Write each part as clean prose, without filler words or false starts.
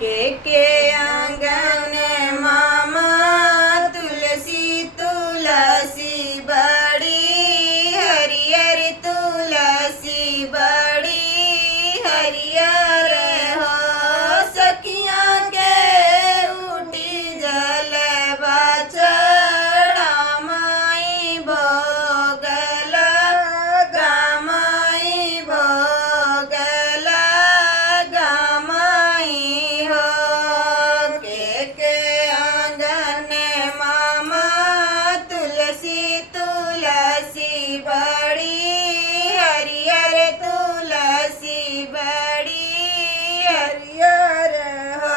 के आंगन मामा तुलसी तुलसी बड़ी हरियर तुलसी बड़ी हरियर हो सखियाँ के उठी जलवा चढ़ामाई भोगला गामाई भोगला गामाई हो के आंगन मामा तुलसी तुलसी बड़ी हरियर तुलसी बड़ी हरियर हो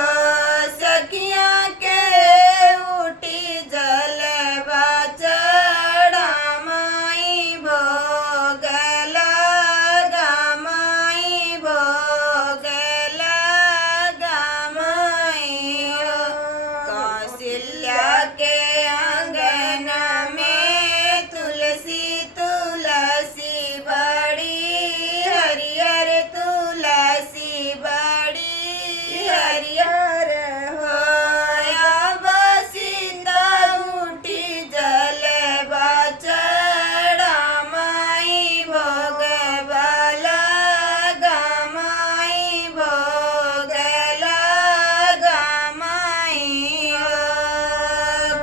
सखियाँ के उठी जलवा चढ़ामाई भोगला गामाई भोगला गामाई हो कौशल्या के आंगन में तुलसी तुलसी बड़ी हरियर तुलसी बड़ी हरियर हो अब सीता उठी जलवा चढ़ामाई भोगवाला गामाई भोगला गामाई हो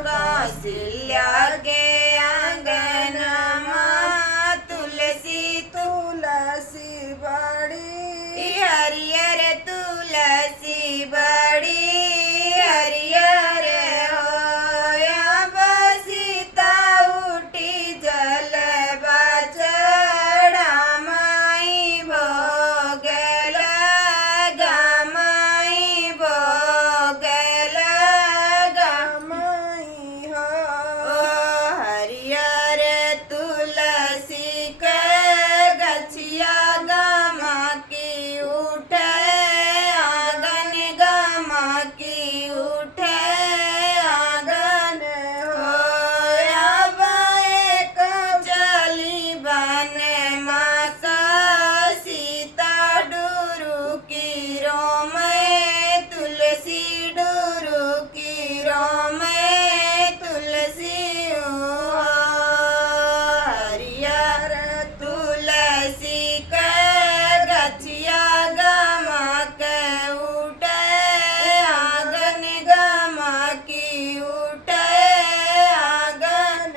कौशल्या के आंगन माँ तुलसी तुलसी बड़ी हरियर तुलसी बड़ी हरियर हो अब सीता उठी जलवा चढ़ामाई भोगला गामाई भोगला गामाई हो हरियर तुलसी के गछिया गामा की उठे आंगन गामा की उठे आंगन हो अब एक चली बन मासा सीता डुरु की रोम तुलसी डुरु की रोम तुलसी हो हरियर तुलसी के गछिया गामा के उठे आंगन गामा की उठे आंगन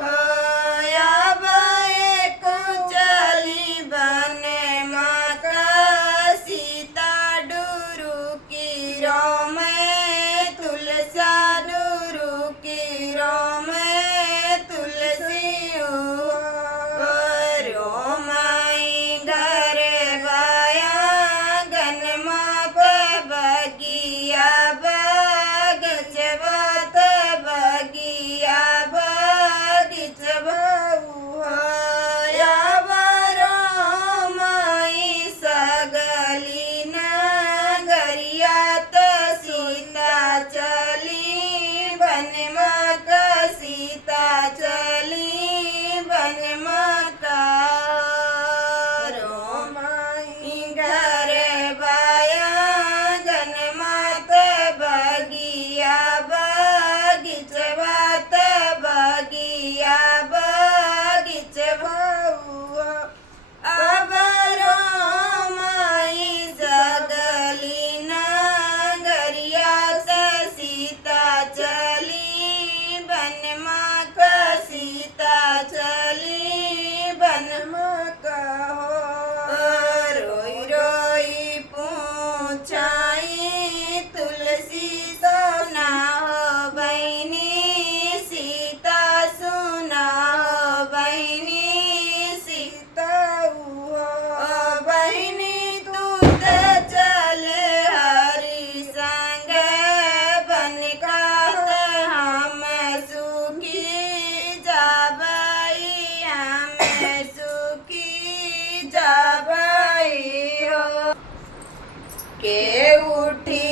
हो अब एक चली बन माका सीता डुरु की रोम तुलसा डुरु की रोम तुलसी हो रोमाई घर बाया गनमा पे बगिया बगचबत बगिया बगचबऊ हो अब रोमाई सगली नगरिया त सीता चली बनमा का सीता चली बनमा का रोमाई घर बाया जनमात बगिया बगिचबात बगिया बगिचबाऊ अब रोमाई सगली नगरिया से सीता चली बनमा का सीता चली बनमा का हो रोई रोई पूछाई तुलसी सोना हो बहनी सीता सुना हो बहनी सीता हो बहनी तू तो चल हरि संग बन का हम सुखी जाबई हम सुखी जाबई हो के उठी